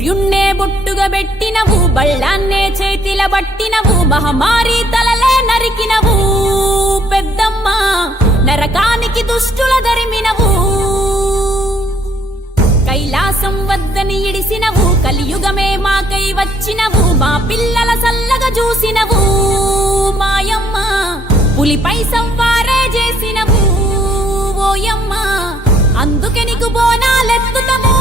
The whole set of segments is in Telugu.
సూర్యున్నే బొట్టుగా పెట్టినవు, బళ్ళాన్నే చేతిల బట్టినవు, మహమారి తలలే నరికినవు పెద్దమ్మ, నరకానికి దుష్టుల దరిమినవు. కైలాసం వద్దని ఇడిసినవు, కలియుగమే మాకై వచ్చినవు, మా పిల్లల సల్లగా చూసినవు మాయమ్మ, పులిపై సంవారే చేసినవు ఓయమ్మ, అందుకే నీకు బోనాలెత్తుతము.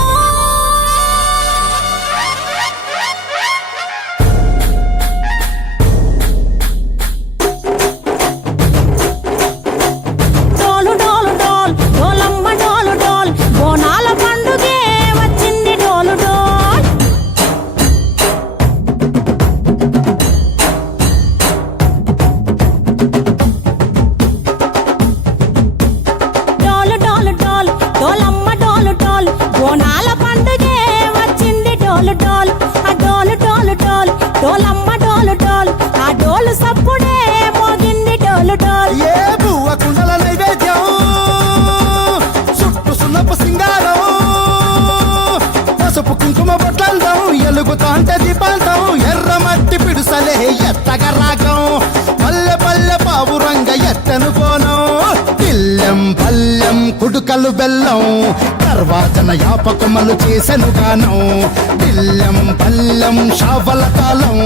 ఎలుగుతాంటే దీపాలతం ఎర్రమట్టి పిడుసలే ఎత్తగా రాగం, పల్లె పల్లె పావురంగ ఎత్తను కోనం, పిల్లెం పల్లెం కుడుకలు బెల్లం, తర్వాతన యాపకమలు చేసెను గానం, పిల్లెం పల్లెం షావల కాలం,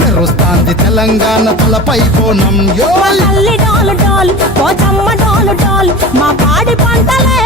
మెరుస్తాంది తెలంగాణ తలపై కోణం. డాల్ డాల్ డాల్ మా పాడి పంటలే